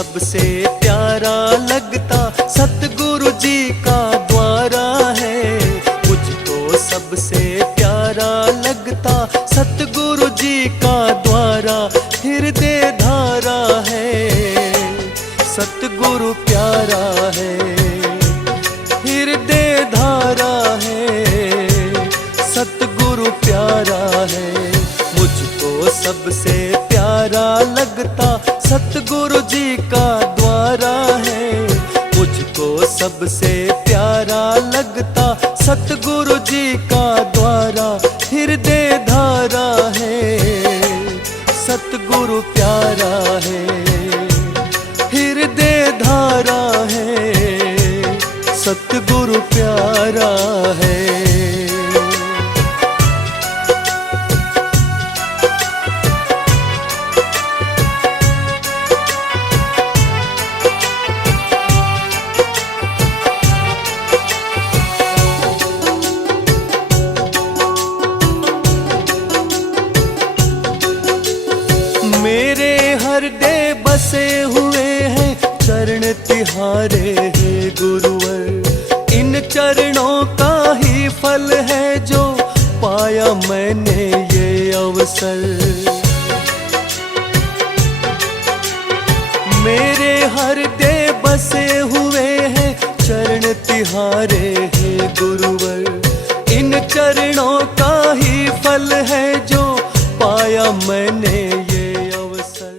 सबसे प्यारा लगता सतगुरु जी का द्वारा है। मुझको सबसे प्यारा लगता सतगुरु जी का द्वारा, हृदय धारा है सतगुरु प्यारा है, हृदय धारा है सतगुरु प्यारा है। मुझको सबसे प्यारा लगता सतगुरु जी का द्वारा है। मुझको सबसे प्यारा लगता सतगुरु जी का द्वारा, हृदय धारा है सतगुरु प्यारा है, हृदय धारा है सतगुरु प्यारा है। मेरे हृदय बसे हुए हैं चरण तिहारे है गुरुवर। इन चरणों का ही फल है जो पाया मैंने ये अवसर। मेरे हृदय बसे हुए हैं चरण तिहारे है गुरुवर। इन चरणों का ही फल है जो पाया मैंने ये अवसर।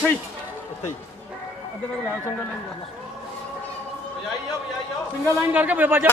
ਇੱਥੇ ਹੀ ਅੱਗੇ ਤੱਕ ਲੈ ਸਿੰਗਲ ਲਾਈਨ ਕਰ ਲਾ ਸਿੰਗਲ ਲਾਈਨ ਕਰਕੇ ਫੇਰ ਬਾਜਾ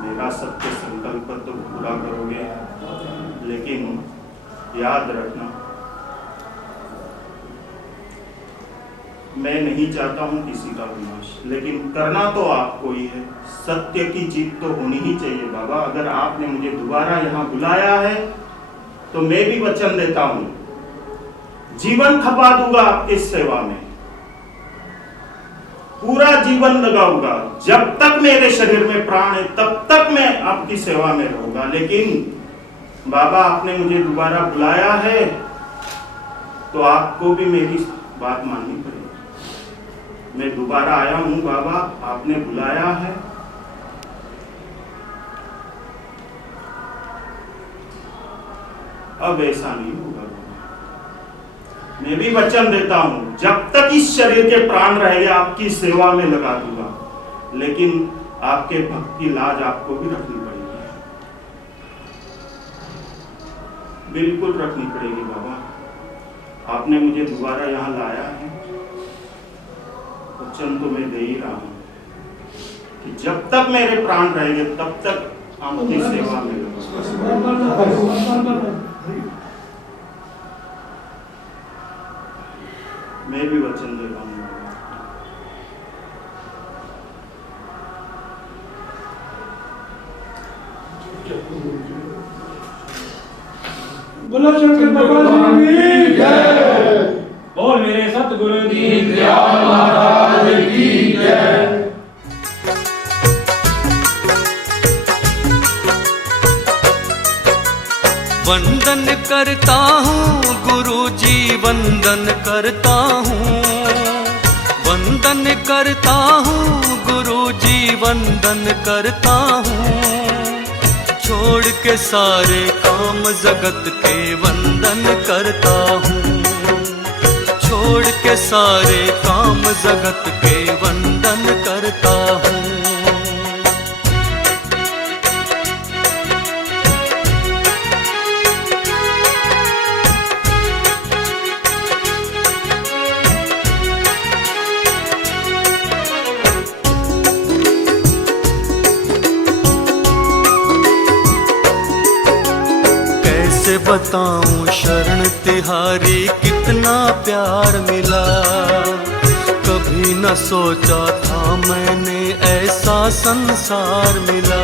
मेरा सत्य संकल्प तो पूरा करोगे, लेकिन याद रखना मैं नहीं चाहता हूं किसी का विनाश, लेकिन करना तो आपको ही है। सत्य की जीत तो होनी ही चाहिए बाबा। अगर आपने मुझे दोबारा यहाँ बुलाया है तो मैं भी वचन देता हूं, जीवन खपा दूंगा आपकी सेवा में, पूरा जीवन लगाऊंगा। जब तक मेरे शरीर में प्राण है तब तक मैं आपकी सेवा में रहूंगा। लेकिन बाबा आपने मुझे दोबारा बुलाया है तो आपको भी मेरी बात माननी पड़ेगी। मैं दोबारा आया हूं बाबा, आपने बुलाया है, अब ऐसा नहीं होगा। मैं भी वचन देता हूं, जब तक इस शरीर के प्राण रहेंगे आपकी सेवा में लगा दूंगा। लेकिन आपके भक्त की लाज आपको भी रखनी पड़ेगी, बिल्कुल रखनी पड़ेगी बाबा। आपने मुझे दोबारा यहाँ लाया है, वचन तो मैं दे ही रहा हूं कि जब तक मेरे प्राण रहेंगे तब तक आपकी सेवा में लगूंगा। मैं भी वचन देता हूँ। बोलो शंकर भगवान की जय। बोल मेरे सतगुरु दीन दयाल महाराज की जय। वंदन करता हूँ गुरु जी, वंदन करता हूँ, वंदन करता हूँ गुरु जी, वंदन करता हूँ। छोड़ के सारे काम जगत के वंदन करता हूँ, छोड़ के सारे काम जगत के वंदन करता हूँ। कैसे बताऊं शरण तिहारी कितना प्यार मिला, कभी न सोचा था मैंने ऐसा संसार मिला।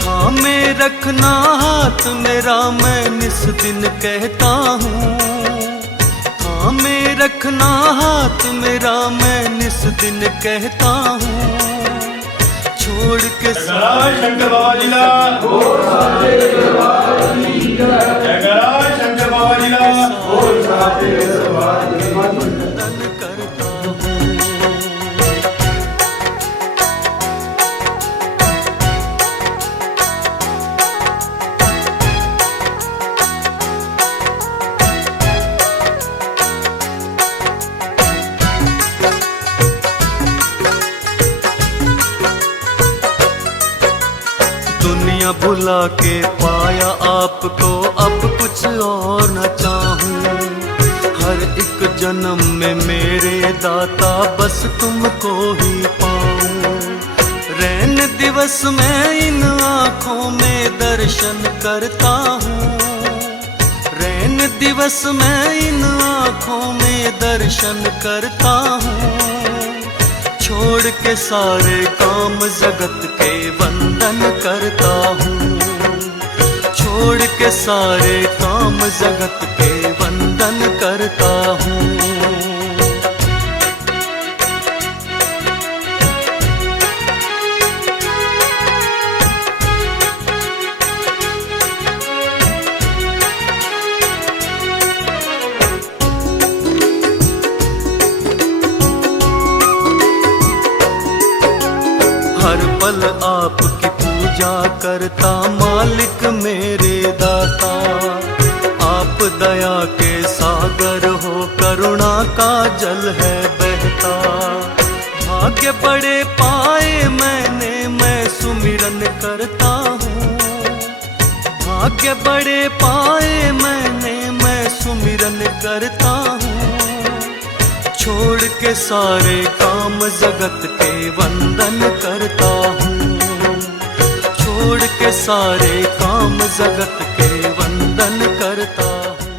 थामे रखना हाथ मेरा मैं निस दिन कहता हूँ, थामे रखना हाथ मेरा मैं निस दिन कहता हूँ। छोड़ के शंकर बाबा जी ला शंकर बाबा जी ला वंदन करता हूँ। बुला के पाया आपको, अब कुछ और न चाहूं। हर एक जन्म में मेरे दाता बस तुमको ही पाऊं। रैन दिवस में इन आँखों में दर्शन करता हूँ। रैन दिवस में इन आँखों में दर्शन करता हूँ। छोड़ के सारे काम जगत के वंदन करता हूँ। छोड़ के सारे काम जगत के वंदन करता हूँ। हर पल आपकी पूजा करता मालिक मेरे दाता। आप दया के सागर हो, करुणा का जल है बहता। भाग्य बड़े पाए मैंने, मैं सुमिरन करता हूँ। भाग्य बड़े पाए मैंने, मैं सुमिरन करता हूँ। छोड़ के सारे काम जगत के वंदन करता हूँ। छोड़ के सारे काम जगत के वंदन करता हूँ।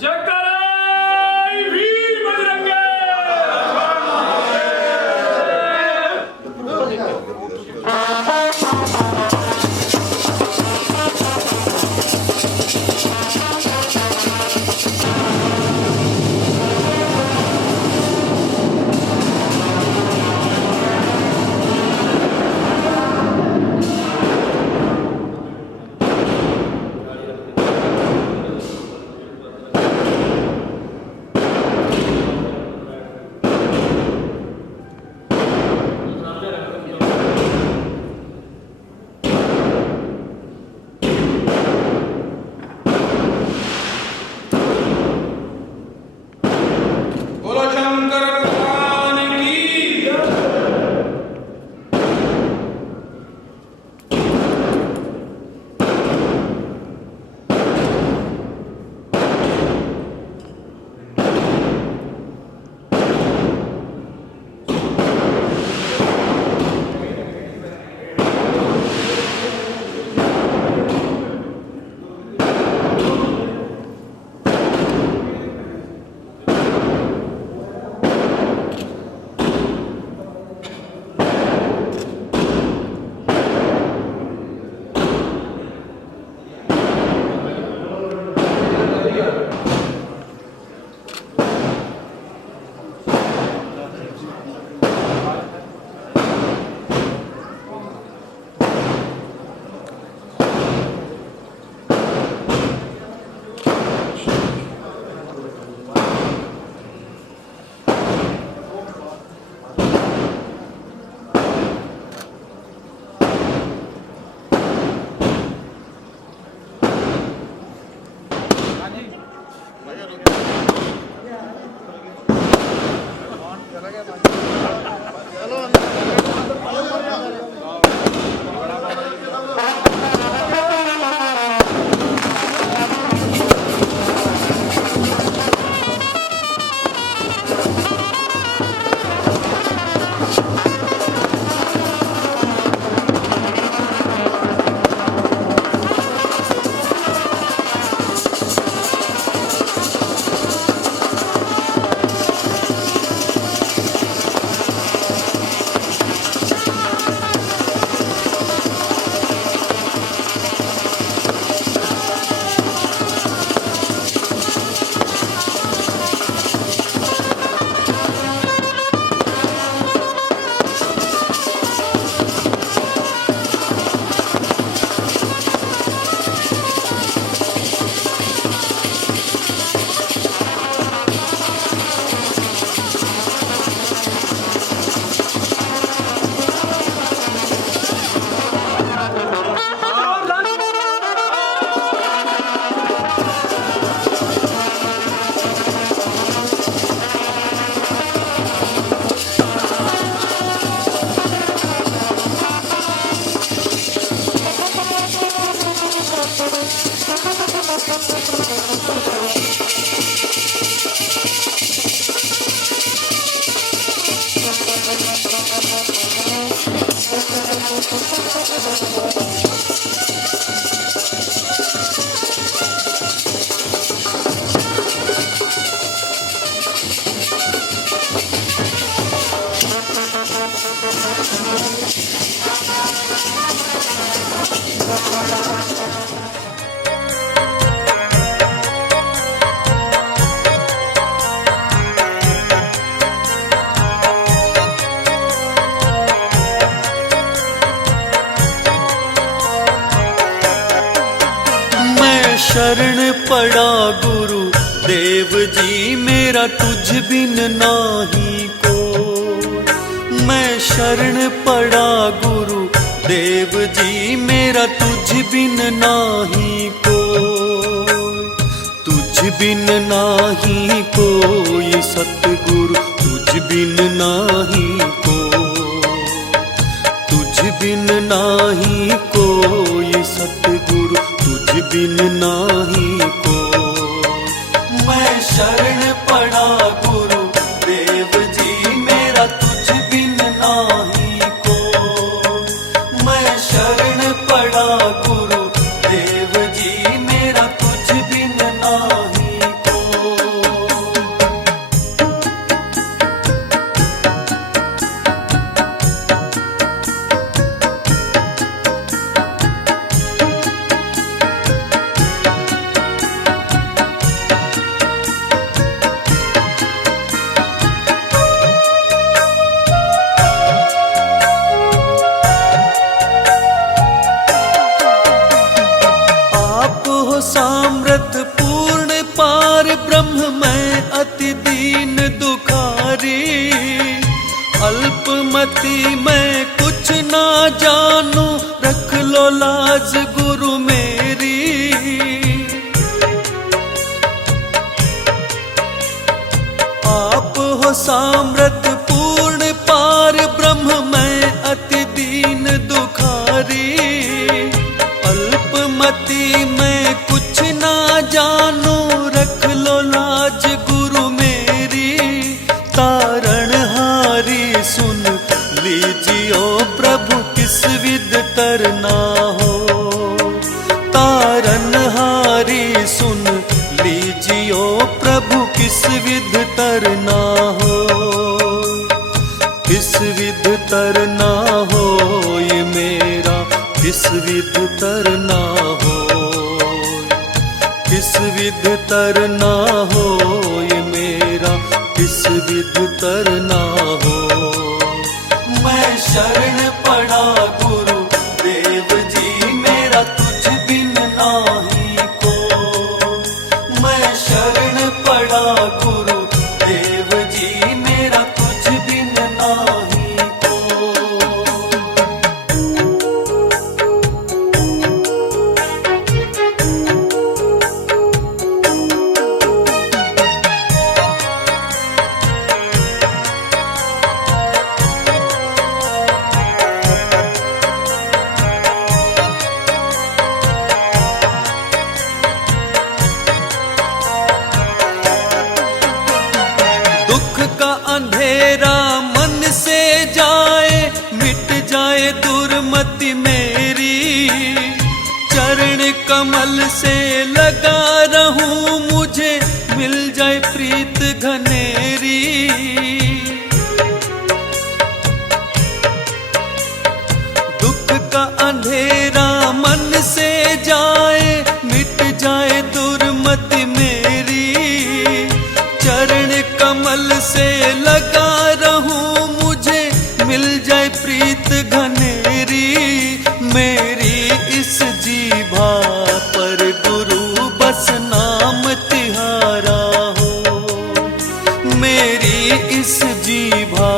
जयकारा वीर बजरंगे। मैं शरण पड़ा गुरु देव जी, मेरा तुझ बिन नाही को। मैं शरण पड़ा गुरु देव जी, मेरा तुझ बिन नाही को। तुझ बिन नाही कोई सतगुरु, तुझ बिन नाही को। तुझ बिन नाही कोई सतगुरु, तुझ बिन नाही को। मैं शरण पड़ा गुरु देव जी, मेरा तुझ बिन नाही को। मैं शरण पड़ा गुरु देव जी, मेरा तुझ बिन नाही को। सामर्थ पूर्ण पार ब्रह्म, मैं अति दीन दुखारी। अल्पमति मैं कुछ ना जानू, रख लो लाज गुरु मेरी। आप हो सामर्थ पूर्ण पार ब्रह्म, मैं अति दीन दुखारी। अल्पमति मैं कुछ ना जानू, रख लो लाज गुरु मेरी। तारणहारी सुन लीजियो प्रभु, किस विध तरना हो। तारणहारी सुन लीजियो प्रभु, किस विध तरना हो। किस विध तरना हो ये मेरा, किस विध तरना हो। किस विध तरना हो ये मेरा, किस विध तरना हो। मैं शरण पड़ा गुरु देव जी, मेरा तुझ बिन नाही को। मैं शरण पड़ा गुरु देव जी, मेरा तुझ बिन नाही को। दुख का अंधेरा मन से जाए, मिट जाए दुर्मति मेरी। चरण कमल से लगा रहूं, मुझे मिल जाए प्रीत घनेरी। दुख का अंधेरा मन से जाए, मिट जाए दुर्मति मेरी। चरण कमल से लगा रहूं, मुझे मिल जाए प्रीत घनेरी। मेरी इस जीभा पर गुरु बस नाम तिहारा हो। मेरी इस जीभा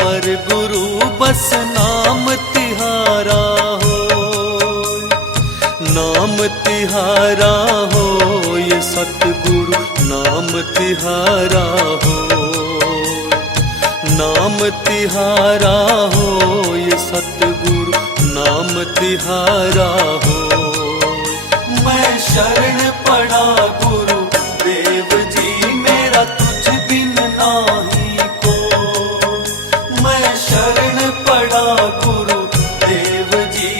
पर गुरु बस नाम तिहारा हो। नाम तिहारा हो ये सतगुरु, नाम तिहारा हो। नाम तिहारा हो ये सतगुरु, नाम तिहारा हो। मैं शरण पड़ा गुरु देव जी, मेरा तुझ बिन नाही को। मैं शरण पड़ा गुरु देव जी,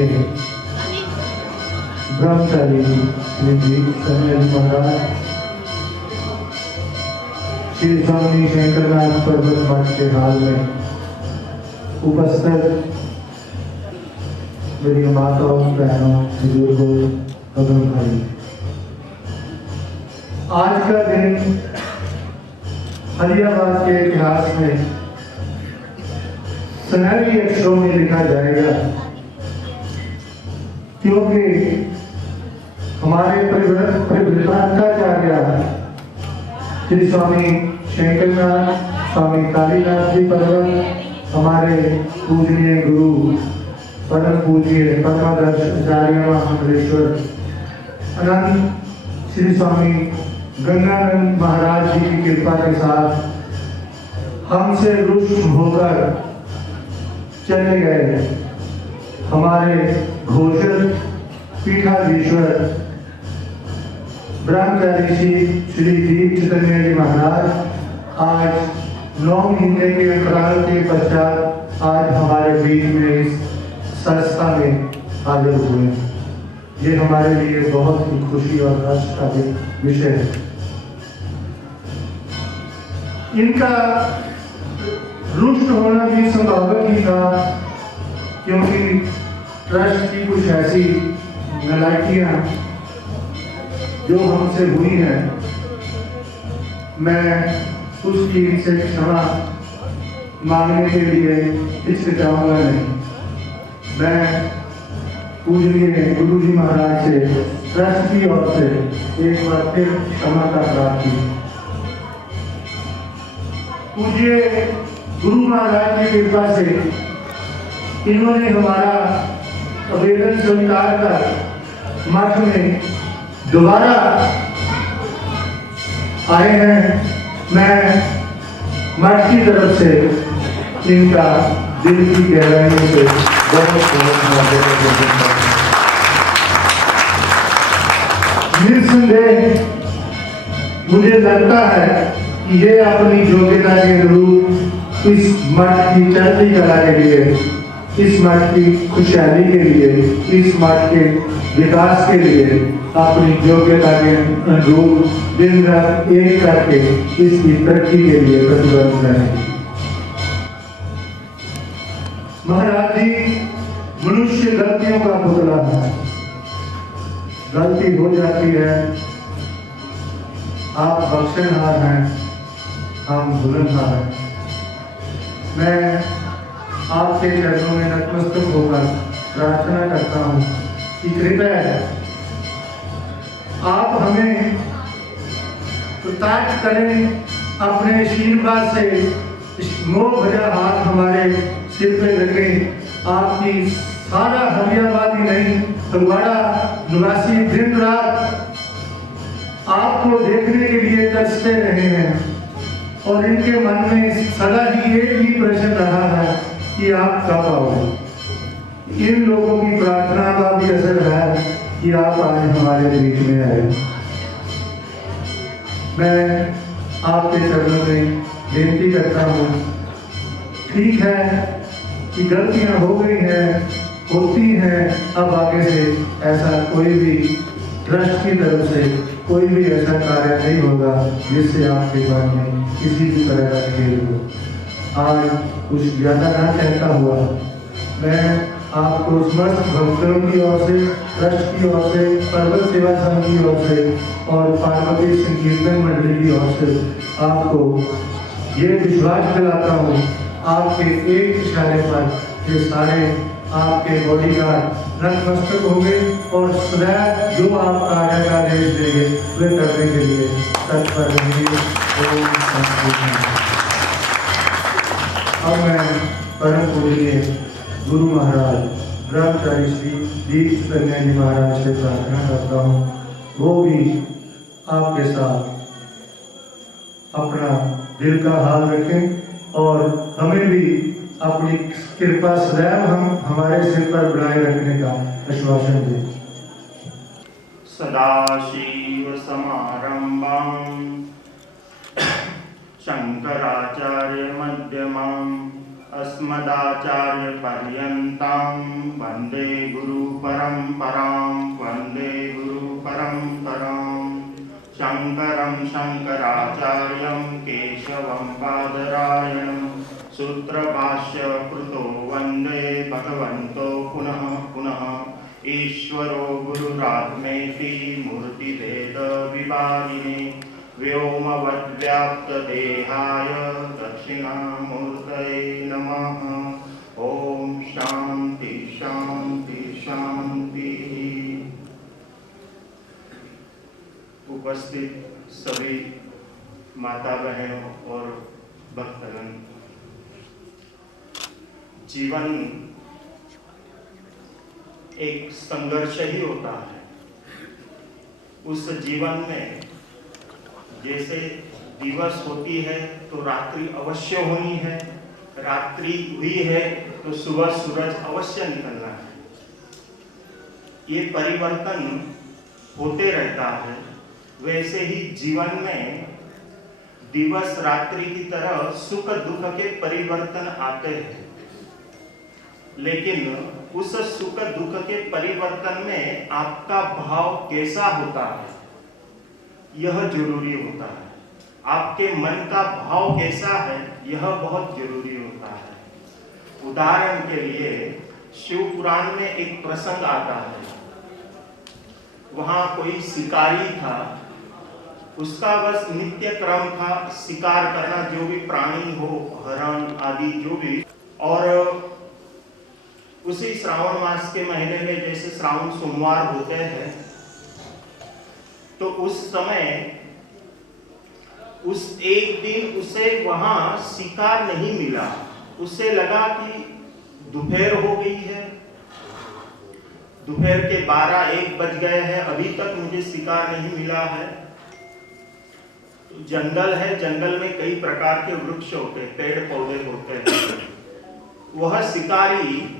पूज्य ब्रह्मचारी श्री दीक्षानंद महाराज, श्री स्वामी शंकरनाथ पर्वत मठ के हाल में उपस्थित मेरी माताओं, बहनों, बुजुर्गों, बहनों भाई, आज का दिन फरीदाबाद के इतिहास में सुनहरी अक्षरों में लिखा जाएगा, क्योंकि हमारे परिवृताचार्य श्री स्वामी शंकरनाथ, स्वामी कालीनाथ जी पर्वत, हमारे पूजनीय गुरु परम पूज्य परमादर्श आचार्य महामंडलेश्वर अनंत श्री स्वामी गंगानंद महाराज जी की कृपा के साथ हमसे रुष्ट होकर चले गए हमारे घोषित पीठाधीश्वर ब्रह्मचारी श्री दीक्षानंद जी महाराज आज 9 महीने के अंतराल के पश्चात आज हमारे बीच में इस संस्था में हाजिर हुए। ये हमारे लिए बहुत ही खुशी और हर्ष का विषय है। इनका रुष्ट होना भी संभावित ही था, क्योंकि ट्रस्ट की कुछ ऐसी नालायकियां जो हमसे हुई हैं, मैं उसकी इनसे क्षमा मांगने के लिए हिचकिचाऊंगा नहीं। मैं पूजनीय गुरु जी महाराज से ट्रस्ट की ओर से एक बार फिर क्षमा का प्रार्थी। पूज्य गुरु महाराज की कृपा से इन्होंने हमारा आवेदन स्वीकार कर मठ में दोबारा आए हैं। मैं मठ की तरफ से इनका दिल की गहराइयों से बहुत निस्संदेह मुझे लगता है कि ये अपनी योग्यता के अनुरूप इस मठ की चढ़ती कला के लिए, इस मठ की खुशहाली के लिए, इस मठ के विकास के लिए अपनी योग्यता के अनुरूप दिन रात एक करके इसकी तरक्की के लिए प्रतिबद्ध रहें। महाराज जी मनुष्य गलतियों का पुतला है, गलती हो जाती है। आप बख्शनहार हैं, हम भुलनहार हैं। मैं आपके चरणों में नतमस्तक होकर प्रार्थना करता हूँ कि कृपया आप हमें कृतार्थ करें, अपने आशीर्वाद से मोह भरा हाथ हमारे सिर पे रखें। आपकी सारा फरीदाबाद ही नहीं, फगवाड़ा निवासी दिन रात आपको देखने के लिए तरसते रहे हैं और इनके मन में सदा ही एक ही प्रश्न रहा है कि आप कब आओगे। इन लोगों की प्रार्थना का भी असर है कि आप आज हमारे बीच में आए। मैं आपके चरणों में बेनती करता हूँ, ठीक है कि गलतियां हो गई हैं, होती हैं, अब आगे से ऐसा कोई भी ट्रस्ट की तरफ से कोई भी ऐसा कार्य नहीं होगा जिससे आपके मन में किसी भी तरह का खेल हो। आज कुछ ज्यादा ना कहता हुआ मैं आपको समस्त भक्तों की ओर से, ट्रस्ट की ओर से, पर्वत सेवा संघ की ओर से और पार्वती संकीर्तन मंडली की ओर से आपको ये विश्वास दिलाता हूँ, आपके एक इशारे पर ये सारे आपके बॉडीगार्ड नतमस्तक होंगे और सदैव जो आप कार्य का आदेश देंगे वे करने के लिए तत्पर रहेंगे। अब मैं परम पूजनीय गुरु महाराज ब्रह्मचारी श्री दीक्षानंद जी महाराज से प्रार्थना करता हूँ, वो भी आपके साथ अपना दिल का हाल रखें और हमें भी अपनी कृपा सदैव हमारे सिर पर बनाए रखने का आश्वासन दें। सदाशिव समारंभं शंकराचार्य मध्यमं अस्मदाचार्य पर्यन्तां वन्दे गुरु परम्परां वन्दे गुरु परम्परां शङ्करं शङ्कराचार्यं केशवं बादरायणं सूत्रभाष्य कृतो वन्दे भगवन्तो पुनः पुनः ईश्वरो गुरुरात्मेति मूर्तिभेद विभागिने व्योमवद्व्याप्तदेहाय दक्षिणामूर्तये नमः। ओम शांति शांति शांति। उपस्थित सभी माता बहनों और भक्तगण, जीवन एक संघर्ष ही होता है। उस जीवन में जैसे दिवस होती है तो रात्रि अवश्य होनी है, रात्रि हुई है तो सुबह सूरज अवश्य निकलना है। ये परिवर्तन होते रहता है। वैसे ही जीवन में दिवस रात्रि की तरह सुख दुख के परिवर्तन आते हैं, लेकिन उस सुख दुख के परिवर्तन में आपका भाव कैसा होता है यह जरूरी होता है। आपके मन का भाव कैसा है यह बहुत जरूरी होता है। उदाहरण के लिए शिव पुराण में एक प्रसंग आता है। वहां कोई शिकारी था, उसका बस नित्य क्रम था शिकार करना, जो भी प्राणी हो, हरण आदि जो भी। और उसी श्रावण मास के महीने में जैसे श्रावण सोमवार होते हैं, तो उस समय उस एक दिन उसे वहां शिकार नहीं मिला। उसे लगा कि दोपहर हो गई है, दोपहर के 12-1 बज गए हैं, अभी तक मुझे शिकार नहीं मिला है। तो जंगल है, जंगल में कई प्रकार के वृक्ष होते हैं, पेड़ पौधे होते हैं। वह शिकारी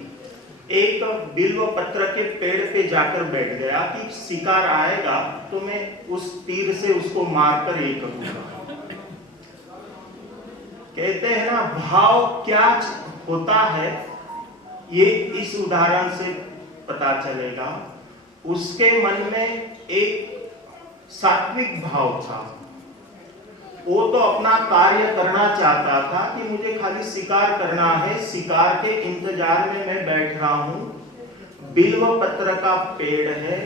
एक बिल्व पत्र के पेड़ पे जाकर बैठ गया कि शिकार आएगा तो मैं उस तीर से उसको मारकर ये करूंगा। कहते हैं ना, भाव क्या होता है ये इस उदाहरण से पता चलेगा। उसके मन में एक सात्विक भाव था। वो तो अपना कार्य करना चाहता था कि मुझे खाली शिकार करना है, शिकार के इंतजार में मैं बैठ रहा हूं। बिल्व पत्र का पेड़ है,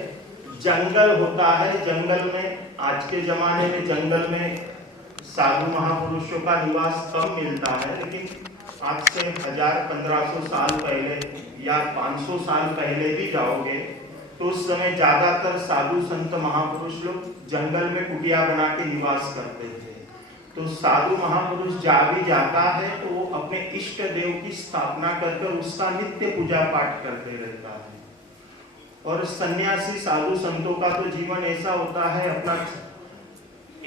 जंगल होता है, जंगल में आज के जमाने में जंगल में साधु महापुरुषों का निवास कम मिलता है, लेकिन आज से 1000-1500 साल पहले या 500 साल पहले भी जाओगे तो उस समय ज्यादातर साधु संत महापुरुष लोग जंगल में कुटिया बना के निवास करते थे। तो साधु महापुरुष जा भी जाता है तो वो अपने इष्ट देव की स्थापना कर उसका नित्य पूजा पाठ करते रहता है। और सन्यासी साधु संतों का तो जीवन ऐसा होता है, अपना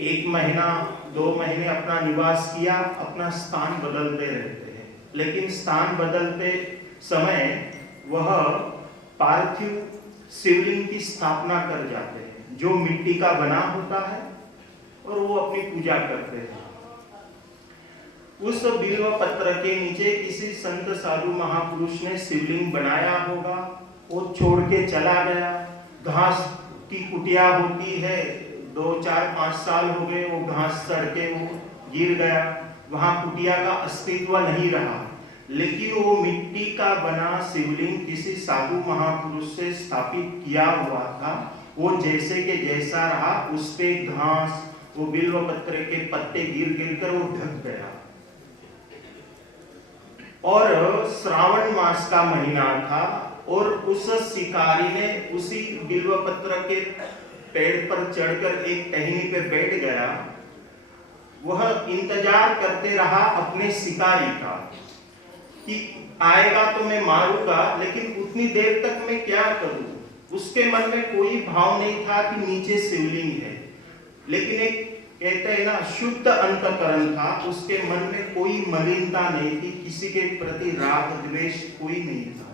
1 महीना 2 महीने अपना निवास किया, अपना स्थान बदलते रहते हैं। लेकिन स्थान बदलते समय वह पार्थिव शिवलिंग की स्थापना कर जाते हैं, जो मिट्टी का बना होता है, और वो अपनी पूजा करते हैं। उस बिल्व पत्र के नीचे किसी संत साधु महापुरुष ने शिवलिंग बनाया होगा, वो छोड़ के चला गया। घास की कुटिया होती है, 2-4-5 साल हो गए, वो घास सड़ के वो गिर गया, वहां कुटिया का अस्तित्व नहीं रहा। लेकिन वो मिट्टी का बना शिवलिंग किसी साधु महापुरुष से स्थापित किया हुआ था, वो जैसे के जैसा रहा। उस पे घास, वो बिल्व पत्र के पत्ते गिर गिर कर वो ढक गया। और श्रावण मास का महीना था और उस शिकारी ने उसी बिल्व पत्र के पेड़ पर चढ़कर एक टहनी पे बैठ गया। वह इंतजार करते रहा अपने शिकारी का कि आएगा तो मैं मारूंगा, लेकिन उतनी देर तक मैं क्या करूं। उसके मन में कोई भाव नहीं था कि नीचे शिवलिंग है, लेकिन एक कहते हैं ना शुद्ध अंतकरण था। उसके मन में कोई मलिनता नहीं थी, किसी के प्रति राग द्वेष कोई नहीं था।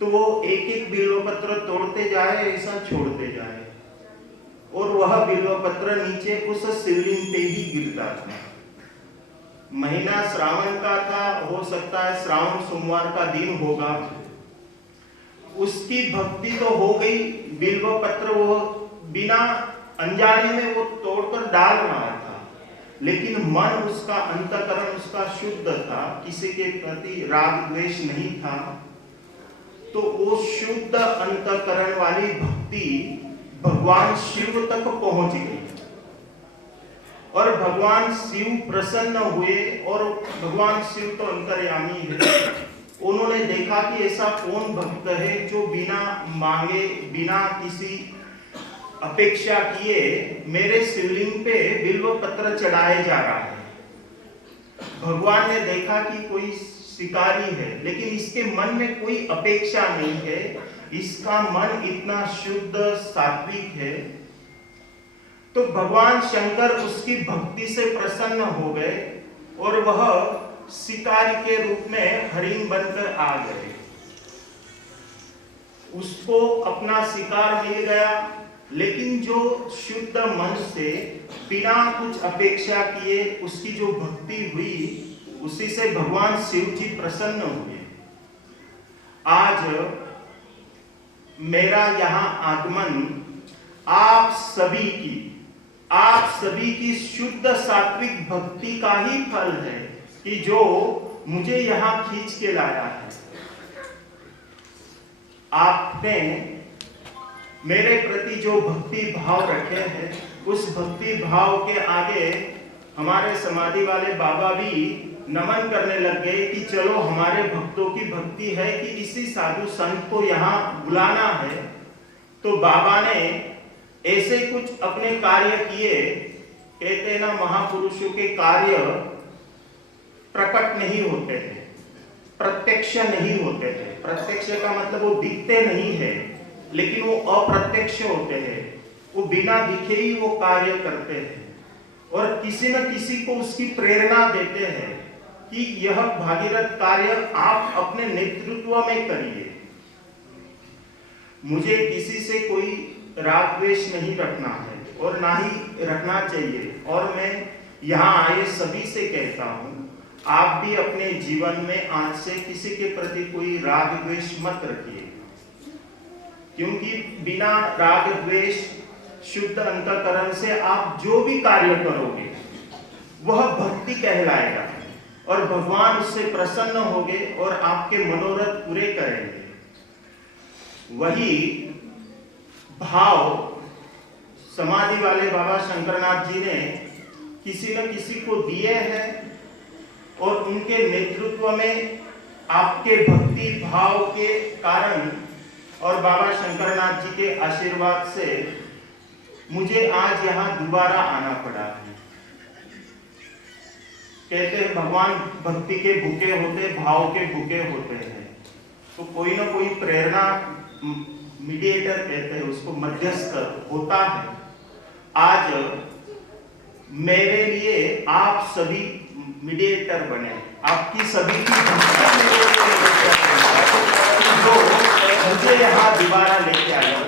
तो वो एक एक बिल्व पत्र तोड़ते जाए, ऐसा छोड़ते जाए, और वह बिल्व पत्र नीचे उस शिवलिंग पे ही गिरता था। महीना श्रावण का था, हो सकता है श्रावण सोमवार का दिन होगा। उसकी भक्ति तो हो गई, बिल्व पत्र वो बिना अनजाने में वो तोड़कर डाल रहा था, लेकिन मन उसका, अंतःकरण उसका शुद्ध था, किसी के प्रति राग द्वेष नहीं था। तो वो शुद्ध अंतःकरण वाली भक्ति भगवान शिव तक पहुंच गई और भगवान शिव प्रसन्न हुए। और भगवान शिव तो अंतर्यामी है, उन्होंने देखा कि ऐसा कौन भक्त है जो बिना मांगे, बिना किसी अपेक्षा किए मेरे शिवलिंग पे बिल्व पत्र चढ़ाए जा रहा है। भगवान ने देखा कि कोई शिकारी है, लेकिन इसके मन में कोई अपेक्षा नहीं है, इसका मन इतना शुद्ध सात्विक है। तो भगवान शंकर उसकी भक्ति से प्रसन्न हो गए और वह शिकारी के रूप में हरिण बनकर आ गए। उसको अपना शिकार मिल गया, लेकिन जो शुद्ध मन से बिना कुछ अपेक्षा किए उसकी जो भक्ति हुई, उसी से भगवान शिव जी प्रसन्न हुए। आज मेरा यहाँ आगमन आप सभी की शुद्ध सात्विक भक्ति का ही फल है कि जो मुझे यहाँ खींच के लाया है। आपने मेरे प्रति जो भक्ति भाव रखे हैं, उस भक्ति भाव के आगे हमारे समाधि वाले बाबा भी नमन करने लग गए कि चलो हमारे भक्तों की भक्ति है कि इसी साधु संत को यहाँ बुलाना है। तो बाबा ने ऐसे कुछ अपने कार्य किए। कहते हैं ना, महापुरुषों के कार्य प्रकट नहीं होते हैं, प्रत्यक्ष नहीं होते हैं। प्रत्यक्ष का मतलब वो दिखते नहीं है, लेकिन वो अप्रत्यक्ष होते हैं। वो बिना दिखे ही वो कार्य करते हैं और किसी न किसी को उसकी प्रेरणा देते हैं कि यह भागीरथ कार्य आप अपने नेतृत्व में करिए। मुझे किसी से कोई राग द्वेष नहीं रखना है और ना ही रखना चाहिए। और मैं यहाँ आए सभी से कहता हूँ, आप भी अपने जीवन में आज से किसी के प्रति कोई राग द्वेष मत रखिए, क्योंकि बिना राग द्वेष शुद्ध अंतःकरण से आप जो भी कार्य करोगे वह भक्ति कहलाएगा और भगवान उससे प्रसन्न होंगे और आपके मनोरथ पूरे करेंगे। वही भाव समाधि वाले बाबा शंकरनाथ जी ने किसी न किसी को दिए हैं और उनके नेतृत्व में आपके भक्ति भाव के कारण और बाबा शंकरनाथ जी के आशीर्वाद से मुझे आज यहाँ दोबारा आना पड़ा है। कहते हैं भगवान भक्ति के भूखे होते, भाव के भूखे होते हैं। तो कोई ना कोई प्रेरणा, मीडिएटर कहते हैं उसको, मध्यस्थ होता है। आज मेरे लिए आप सभी मीडिएटर बने, आपकी सभी की जो मुझे यहाँ दोबारा लेके आया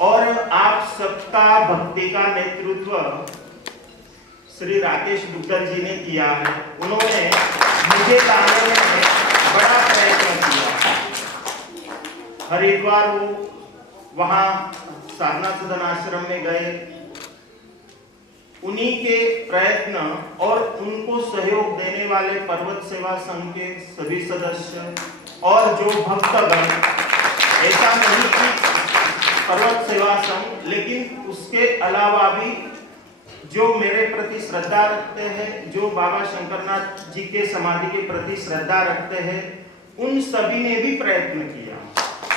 और आप सबका भक्ति का नेतृत्व श्री राकेश दुग्गल जी ने किया है। उन्होंने मुझे लाने में बड़ा प्रयत्न किया। हरिद्वार वो वहाँ साधना सदन आश्रम में गए, उन्हीं के प्रयत्न और उनको सहयोग देने वाले पर्वत सेवा संघ के सभी सदस्य और जो भक्तगण, ऐसा नहीं कि पर्वत सेवा संघ, लेकिन उसके अलावा भी जो मेरे प्रति श्रद्धा रखते हैं, जो बाबा शंकरनाथ जी के समाधि के प्रति श्रद्धा रखते हैं, उन सभी ने भी प्रयत्न किया।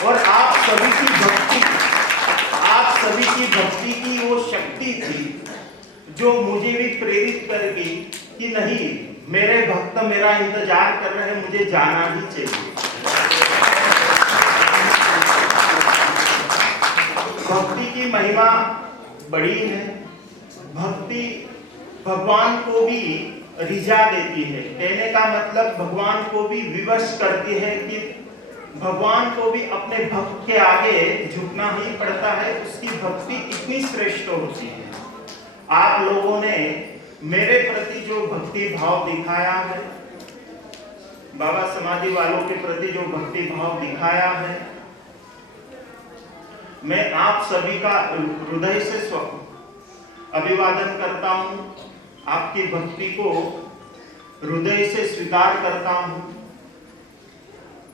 और आप सभी की भक्ति की वो शक्ति थी जो मुझे भी प्रेरित करेगी कि नहीं, मेरे भक्त मेरा इंतजार कर रहे हैं, मुझे जाना ही चाहिए। भक्ति की महिमा बड़ी है। भक्ति भगवान को भी रिझा देती है। कहने का मतलब भगवान को भी विवश करती है कि भगवान को भी अपने भक्त के आगे झुकना ही पड़ता है। उसकी भक्ति इतनी श्रेष्ठ होती है। आप लोगों ने मेरे प्रति जो भक्ति भाव दिखाया है, बाबा समाधि वालों के प्रति जो भक्ति भाव दिखाया है, मैं आप सभी का हृदय से अभिवादन करता हूं, आपकी भक्ति को हृदय से स्वीकार करता हूं।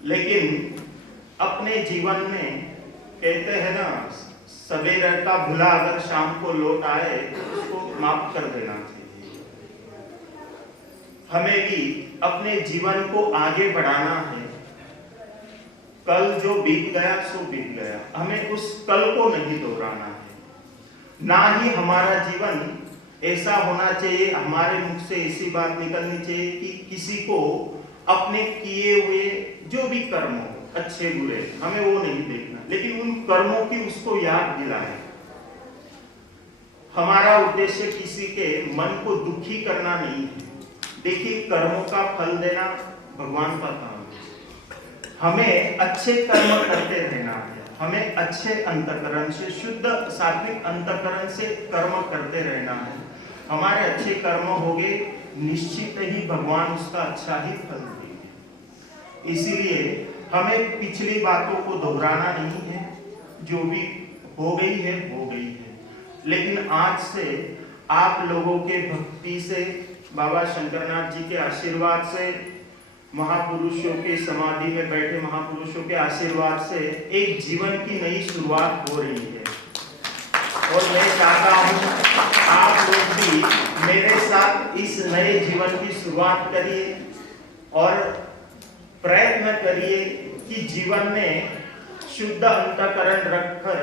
लेकिन अपने जीवन में कहते हैं ना, सवेरे का भूला अगर शाम को लौट आए तो उसको माफ कर देना चाहिए। हमें भी अपने जीवन को आगे बढ़ाना है। कल जो बीत गया सो बीत गया, हमें उस कल को नहीं दोहराना है। ना ही हमारा जीवन ऐसा होना चाहिए, हमारे मुख से ऐसी बात निकलनी चाहिए कि किसी को अपने किए हुए जो भी कर्म हो, अच्छे बुरे, हमें वो नहीं देखना, लेकिन उन कर्मों की उसको याद दिलाए। हमारा उद्देश्य किसी के मन को दुखी करना नहीं है। देखिए, कर्मों का फल देना भगवान का काम है। हमें अच्छे कर्म करते रहना है, हमें अच्छे अंतःकरण से, शुद्ध सात्विक अंतःकरण से कर्म करते रहना है। हमारे अच्छे कर्म होंगे, निश्चित ही भगवान उसका अच्छा ही फल देंगे। इसीलिए हमें पिछली बातों को दोहराना नहीं है, जो भी हो गई है हो गई है। लेकिन आज से आप लोगों के भक्ति से, बाबा शंकरनाथ जी के आशीर्वाद से, महापुरुषों के समाधि में बैठे महापुरुषों के आशीर्वाद से एक जीवन की नई शुरुआत हो रही है। और मैं चाहता हूं आप लोग भी मेरे साथ इस नए जीवन की शुरुआत करिए और प्रयत्न करिए कि जीवन में शुद्ध अंतःकरण रखकर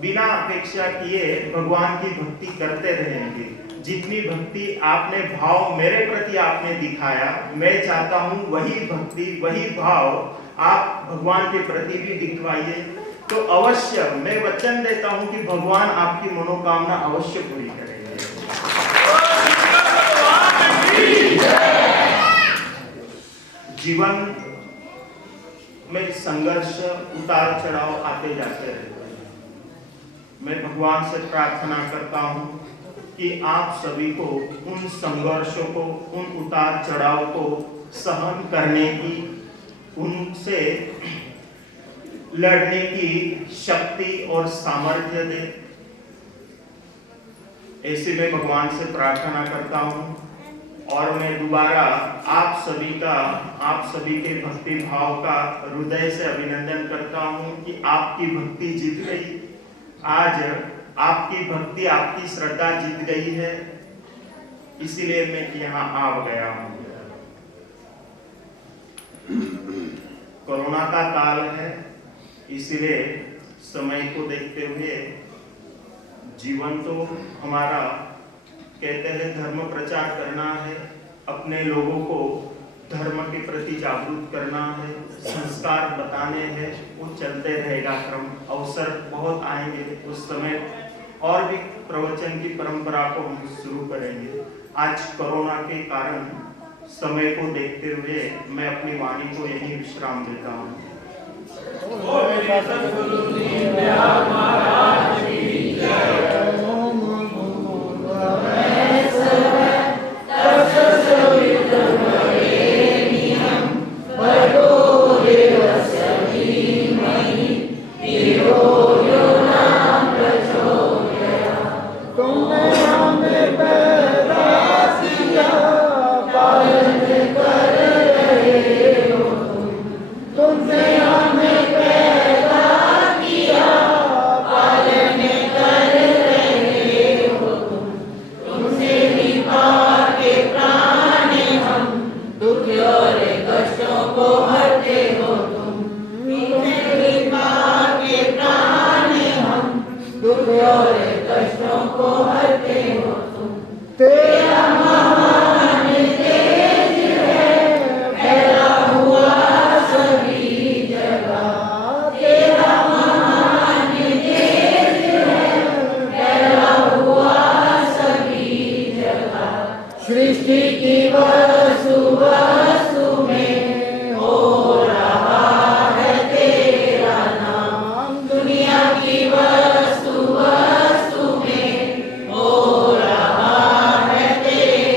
बिना अपेक्षा किए भगवान की भक्ति करते रहेंगे। जितनी भक्ति आपने भाव मेरे प्रति आपने दिखाया, मैं चाहता हूं वही भक्ति वही भाव आप भगवान के प्रति भी दिखवाइए। तो अवश्य मैं वचन देता हूं कि भगवान आपकी मनोकामना अवश्य पूरी करेंगे। जीवन में संघर्ष, उतार चढ़ाव आते जाते रहते हैं। मैं भगवान से प्रार्थना करता हूं कि आप सभी को उन संघर्षों को, उन उतार चढ़ाव को सहन करने की, उनसे लड़ने की शक्ति और सामर्थ्य दे। ऐसे में भगवान से प्रार्थना करता हूं और मैं दोबारा आप सभी के भक्ति भाव का हृदय से अभिनंदन करता हूं कि आपकी भक्ति जीत गई। आज आपकी भक्ति, आपकी श्रद्धा जीत गई है, इसीलिए मैं यहाँ आ गया हूं। कोरोना का काल है, इसीलिए समय को देखते हुए जीवन तो हमारा कहते हैं धर्म प्रचार करना है, अपने लोगों को धर्म के प्रति जागरूक करना है, संस्कार बताने हैं, वो चलते रहेगा क्रम। अवसर बहुत आएंगे, उस समय और भी प्रवचन की परंपरा को हम शुरू करेंगे। आज कोरोना के कारण समय को देखते हुए मैं अपनी वाणी को यही विश्राम देता हूँ। वस्तु में हो रहा है तेरा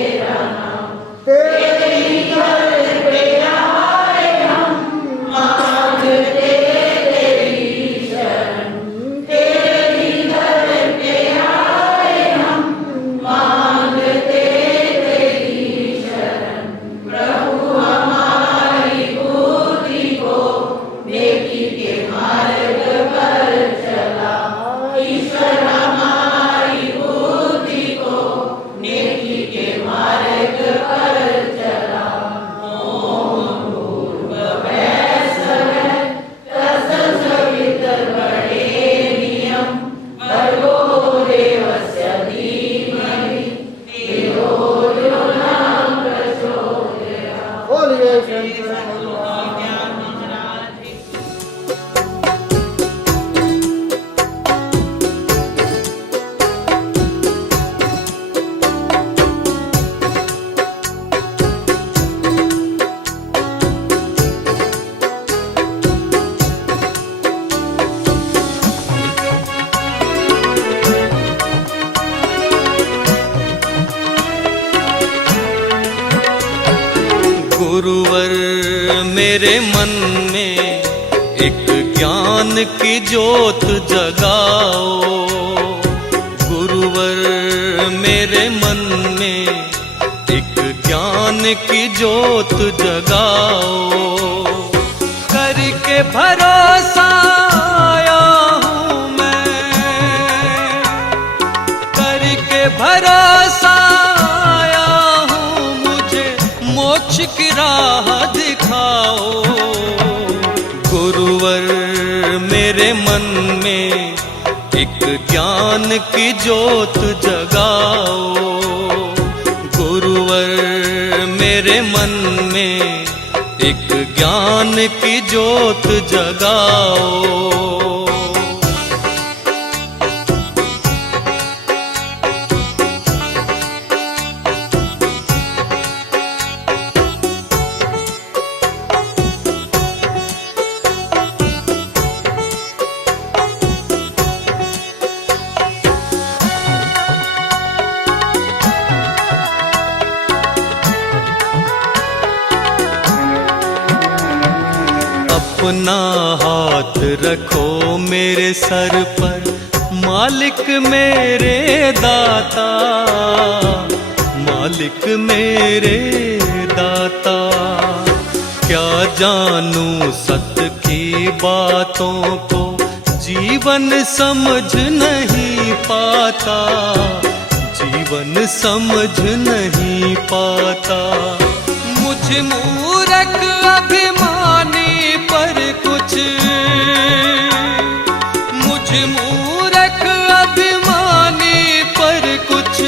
गुरुवर मेरे मन में एक ज्ञान की ज्योत जगाओ। गुरुवर मेरे मन में एक ज्ञान की ज्योत जगाओ। करके भरोसा आया हूँ मैं, करके भरोसा आया हूँ, मुझे मोक्ष की राह दिखाओ। गुरुवर मेरे मन में एक ज्ञान की ज्योत जगाओ। गुरुवर मेरे मन में एक ज्ञान की ज्योत जगाओ। अपना हाथ रखो मेरे सर पर, मालिक मेरे दाता, मालिक मेरे दाता। क्या जानूं सत्य की बातों को, जीवन समझ नहीं पाता, जीवन समझ नहीं पाता। मुझ मूर्ख अभिमानी पर कुछ, मुझ मूर्ख अभिमानी पर कुछ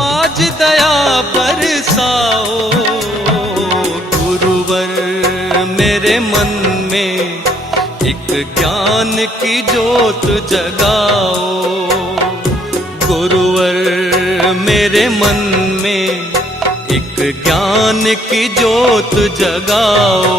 आज दया बरसाओ। गुरुवर मेरे मन में एक ज्ञान की ज्योत जगाओ। गुरुवर मेरे मन में एक ज्ञान की ज्योत जगाओ।